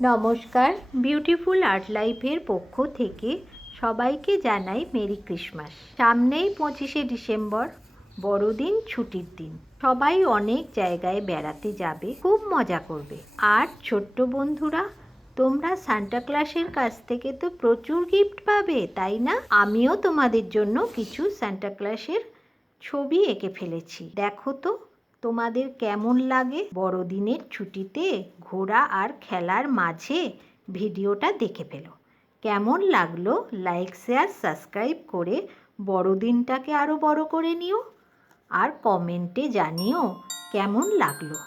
নমস্কার, beautiful art লাইফের পক্ষ থেকে সবাইকে জানাই মেরি ক্রিসমাস। সামনেই 25শে ডিসেম্বর, বড়দিন, ছুটির দিন। সবাই অনেক জায়গায় বেড়াতে যাবে, খুব মজা করবে। আর ছোট্ট বন্ধুরা, তোমরা সান্টা ক্লজের কাছ থেকে তো প্রচুর গিফট পাবে, তাই না? আমিও তোমাদের জন্য কিছু সান্টা ক্লজের ছবি এঁকে ফেলেছি, দেখো তো তোমাদের কেমন লাগে। বড়দিনের ছুটিতে ঘোরা আর খেলার মাঝে ভিডিওটা দেখে ফেলো। কেমন লাগলো লাইক, শেয়ার, সাবস্ক্রাইব করে বড়দিনটাকে আরও বড় করে নিও। আর কমেন্টে জানিও কেমন লাগলো।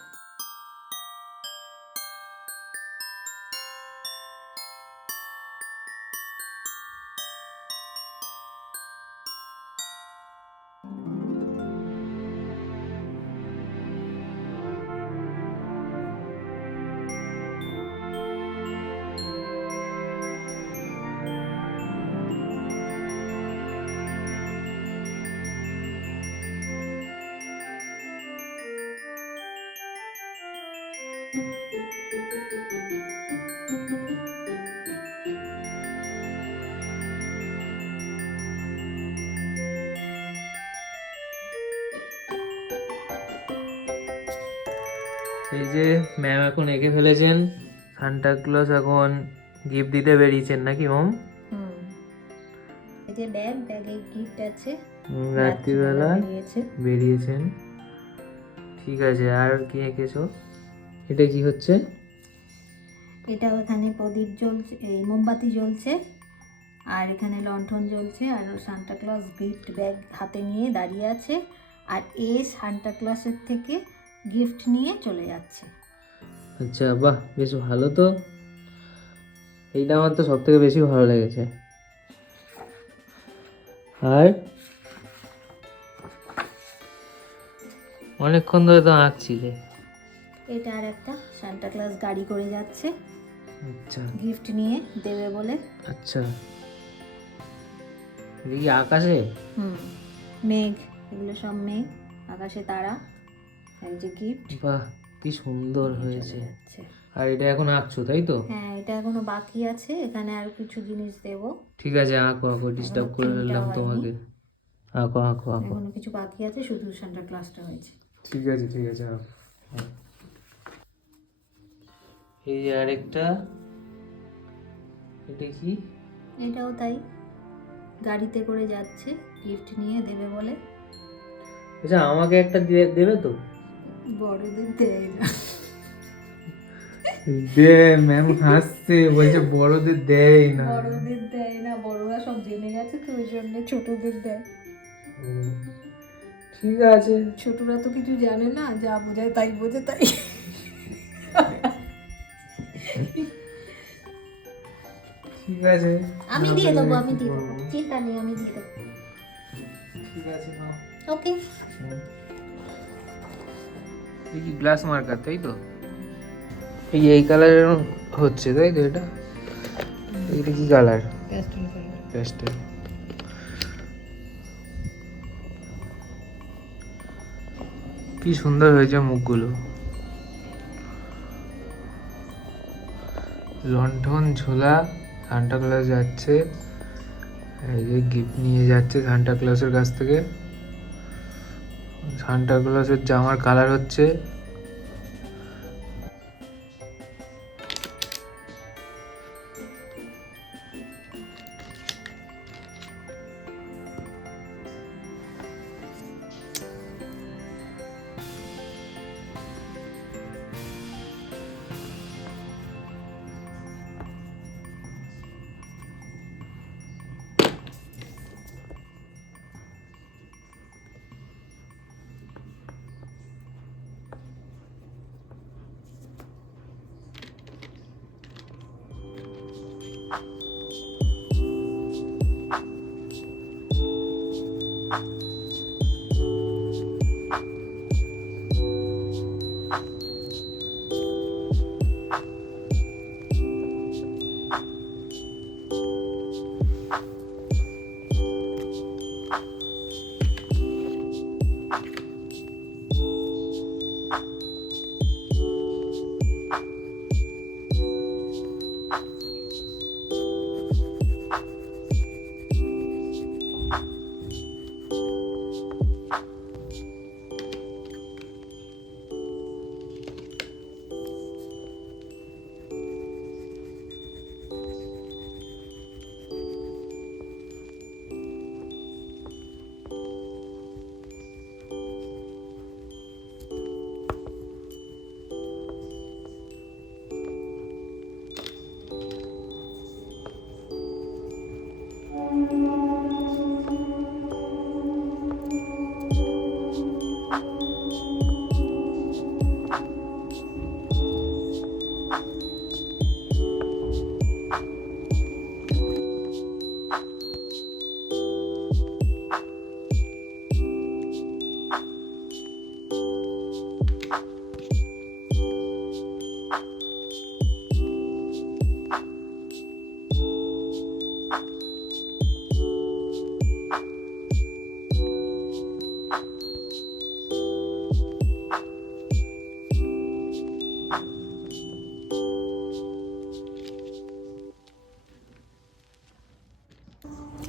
এই যে ম্যাম এখন এঁকে ফেলেছেন, সান্টা ক্লজ এখন গিফট দিতে বেরিয়েছেন নাকি মম? এই যে ব্যাগে গিফট আছে, রাত্রিবেলা বেরিয়েছেন। ঠিক আছে, আর কি এঁকেছো? এটা কি হচ্ছে? এটা ওখানে প্রদীপ জ্বলছে, এই মোমবাতি জ্বলছে, আর এখানে লণ্ঠন জ্বলছে, আর সান্টা ক্লজ গিফট ব্যাগ হাতে নিয়ে দাঁড়িয়ে আছে, আর সান্টা ক্লজের থেকে গিফট নিয়ে চলে যাচ্ছে। আচ্ছা, বাহ, বেশ ভালো তো। এইটা আমার তো সব থেকে বেশি ভালো লেগেছে। আর অনেকক্ষণ ধরে তো আঁকছিলে। এটা আর একটা সান্টা ক্লজ গাড়ি করে যাচ্ছে, আচ্ছা, গিফট নিয়ে দেবে বলে। আচ্ছা, এটা কি আকাশে? মেঘ, এগুলো সব মেঘ, আকাশে তারা, এই যে গিফট। বাহ, কি সুন্দর হয়েছে। আর এটা এখন আঁকছো, তাই তো? হ্যাঁ, এটা এখনো বাকি আছে, এখানে আর কিছু জিনিস দেব। ঠিক আছে, আঁকো আঁকো, ডিস্টার্ব করে ফেললাম তোমাকে। আঁকো আঁকো আঁকো। এখনো কিছু বাকি আছে, শুধু সান্টা ক্লজটা হয়েছে। ঠিক আছে, ঠিক আছে, আঁকো। এই যে আরেকটা, এটা কি? এটাও তাই, গাড়িতে করে যাচ্ছে গিফট নিয়ে দেবে বলে। আচ্ছা, আমাকে একটা দেবে তো? বড়দের দেয় না। দে, ম্যাম হাসছে, বলছে বড়দের দেয় না। বড়দের দেয় না, বড়রা সব জেনে গেছে তো, ওই জন্য ছোটদের দেয়। ঠিক আছে, ছোটরা তো কিছু জানে না, যা বোঝায় তাই বোঝে, তাই। ঠিক আছে, আমি দিয়ে দেবো, আমি দিয়ে দেবো, চিন্তা নেই, আমি দিয়ে দেবো। ঠিক আছে, নাও। ওকে। এই কি গ্লাস মার্কার, তাই তো? এই কালারের হচ্ছে, তাই তো? এটা কি কালার? Pastel colour. প্যাস্টেল। কি সুন্দর হয়েছে মুখগুলো। লণ্ঠন ঝোলা, সান্টা ক্লজ যাচ্ছে, এই যে গিফট নিয়ে যাচ্ছে সান্টা ক্লজের কাছ থেকে। সান্টা ক্লজের জামার কালার হচ্ছে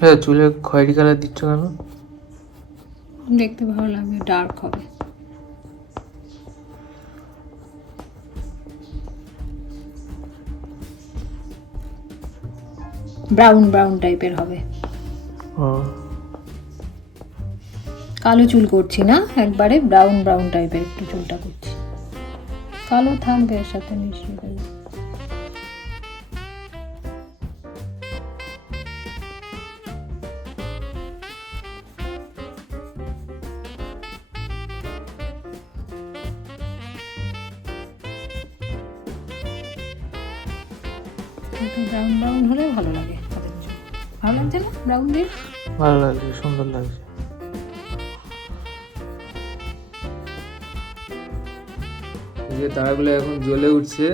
হ্যাঁ, চুলে খয়েরি কালার দিচ্ছ কেন? দেখতে ভালো লাগবে, ডার্ক হবে। ব্রাউন ব্রাউন টাইপের হবে। ও, কালো চুল করছি না, একবারে ব্রাউন ব্রাউন টাইপের একটু চুলটা করছি। কালো থাকবে এর সাথে মিশিয়ে দেবে। একটু ব্রাউন ব্রাউন হলে ভালো লাগে তাদের চুল। ভালো লাগছে না ব্রাউন দিয়ে? ভালো লাগছে, সুন্দর লাগছে। এই যে তারাগুলো এখন জ্বলে উঠছে।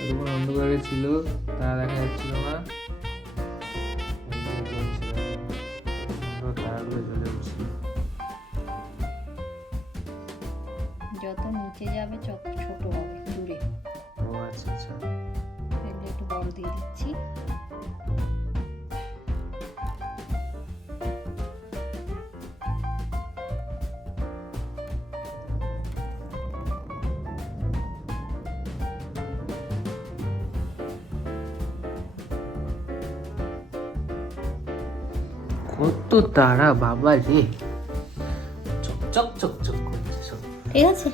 এতক্ষণ অন্ধকারে ছিল, তারা দেখা যাচ্ছিল না। এই যে জ্বলছে, সুন্দর তারাগুলো জ্বলে উঠছে। যত নিচে যাবে তত ছোট হবে দূরে। ও আচ্ছা আচ্ছা। এগুলো একটু বড় দিয়ে দিচ্ছি। কত তারা বাবা রে, চক চক চক করছে সব। ঠিক আছে,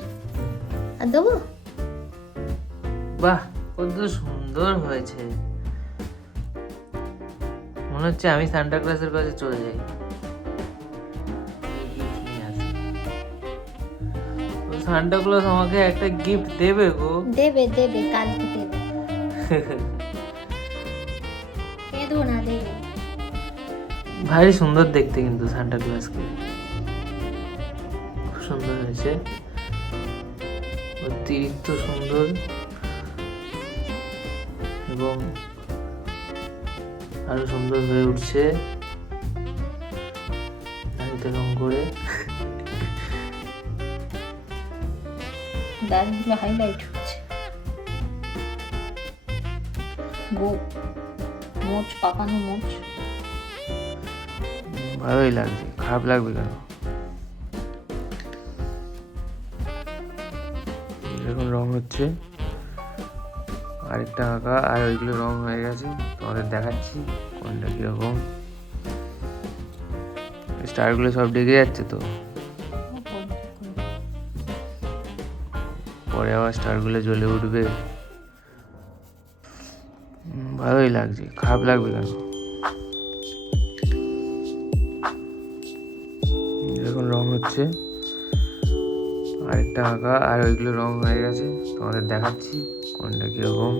আর দেবো? বাহ, কত সুন্দর হয়েছে। মনে হচ্ছে আমি সান্টা ক্লজের কাছে চলে যাই, সান্টা ক্লজ আমাকে একটা গিফট দেবে গো। দেবে দেবে, কালকে দেবে। কেঁদো না, দেবে। ভারী সুন্দর দেখতে কিন্তু সান্টা ক্লজকে, খুব সুন্দর হয়েছে, অতিরিক্ত সুন্দর। এবং আরো সুন্দর হয়ে উঠছে দাড়িতে রং করে। দাড়িগুলো হাইলাইট হচ্ছে। মোচ, পাকানো মোচ। ভালোই লাগছে, খারাপ লাগবে কেন? এখন রং হচ্ছে, আরেকটা আঁকা, আর ওইগুলো রং হয়ে গেছে, তোমাদের দেখাচ্ছি কোনটা কিরকম। স্টারগুলো সব ঢেকে যাচ্ছে তো, পরে আবার স্টারগুলো জ্বলে উঠবে। ভালোই লাগছে, খারাপ লাগবে কেন? এখন রং হচ্ছে, আরেকটা আঁকা, আর ওইগুলো রং হয়ে গেছে, তোমাদের দেখাচ্ছি কোনটা কিরকম।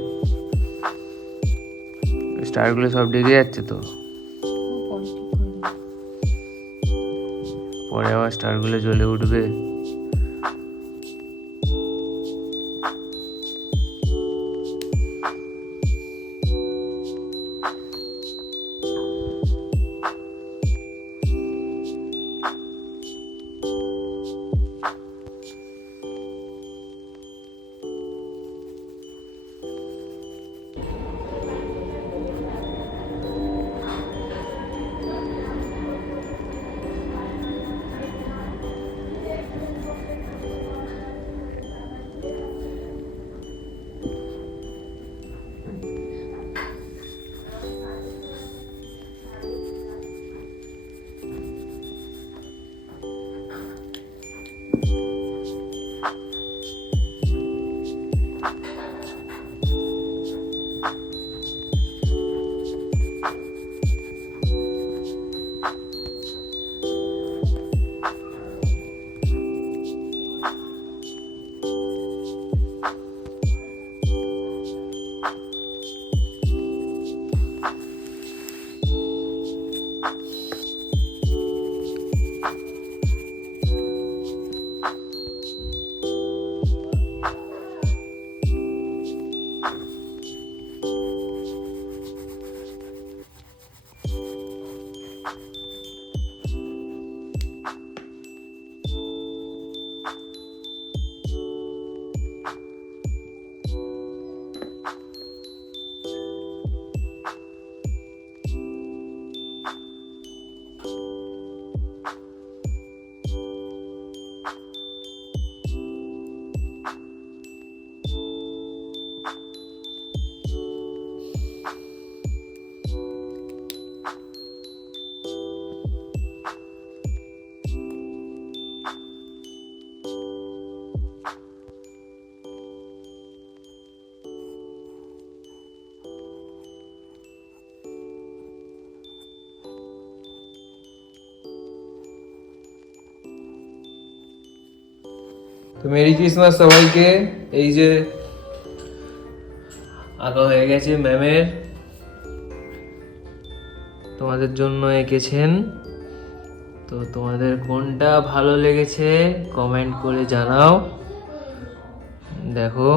স্টারগুলো সব ঢেকে যাচ্ছে তো, পরে আবার স্টারগুলো জ্বলে উঠবে। তো মেরি ক্রিসমাস সবাইকে। এই যে আঁকা হয়ে গেছে ম্যামের, তোমাদের জন্য এঁকেছেন। তো তোমাদের কোনটা ভালো লেগেছে কমেন্ট করে জানাও। দেখো,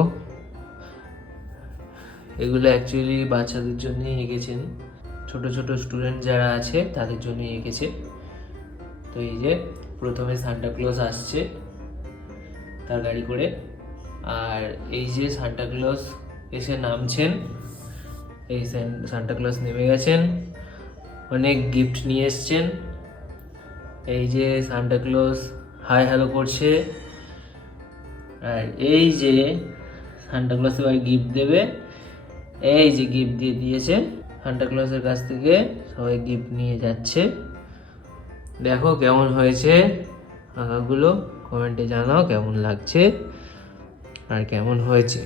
এগুলো অ্যাকচুয়ালি বাচ্চাদের জন্যই এঁকেছেন, ছোট ছোট স্টুডেন্ট যারা আছে তাদের জন্যই এঁকেছে। তো এই যে প্রথমে সান্টা ক্লজ আসছে তার গাড়ি করে, আর এই যে সান্টা ক্লজ এসে নামছেন, এই সান্টা ক্লজ নেমে গেছেন, অনেক গিফট নিয়ে এসছেন। এই যে সান্টা ক্লজ হাই হ্যালো করছে, আর এই যে সান্টা ক্লজ এবার গিফট দেবে, এই যে গিফট দিয়ে দিয়েছে সান্টা ক্লজের কাছ থেকে, সবাই গিফট নিয়ে যাচ্ছে। দেখো কেমন হয়েছে আঁকাগুলো, কমেন্টে জানাও কেমন লাগছে আর কেমন হয়েছে।